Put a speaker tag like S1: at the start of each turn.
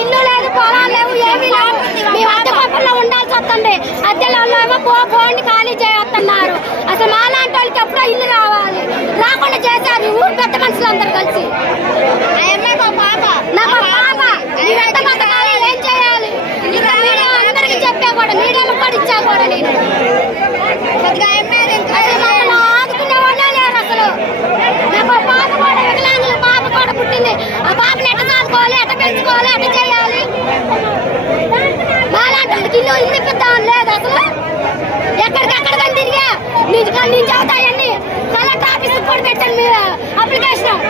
S1: ఇల్లు లేదు పొలాలు లేవు ఏమీ లేవు మేము అద్దె పక్కన ఉండాల్సి వస్తుంది అద్దెలో ఏమో పో పోండి ఖాళీ చేయొస్తున్నారు అసలు మాలాంటి వాళ్ళకి ఎప్పుడో ఇల్లు రావాలి. రాకుండా చేశారు. ఊరు పెద్ద మనుషులందరూ కలిసి. మాలాంటి లేదు అసలు తిరిగా. నీకు నేను చెబుతాయన్ని కలెక్టర్ ఆఫీస్ కూడా పెట్టాను మీరు. అప్లికేషన్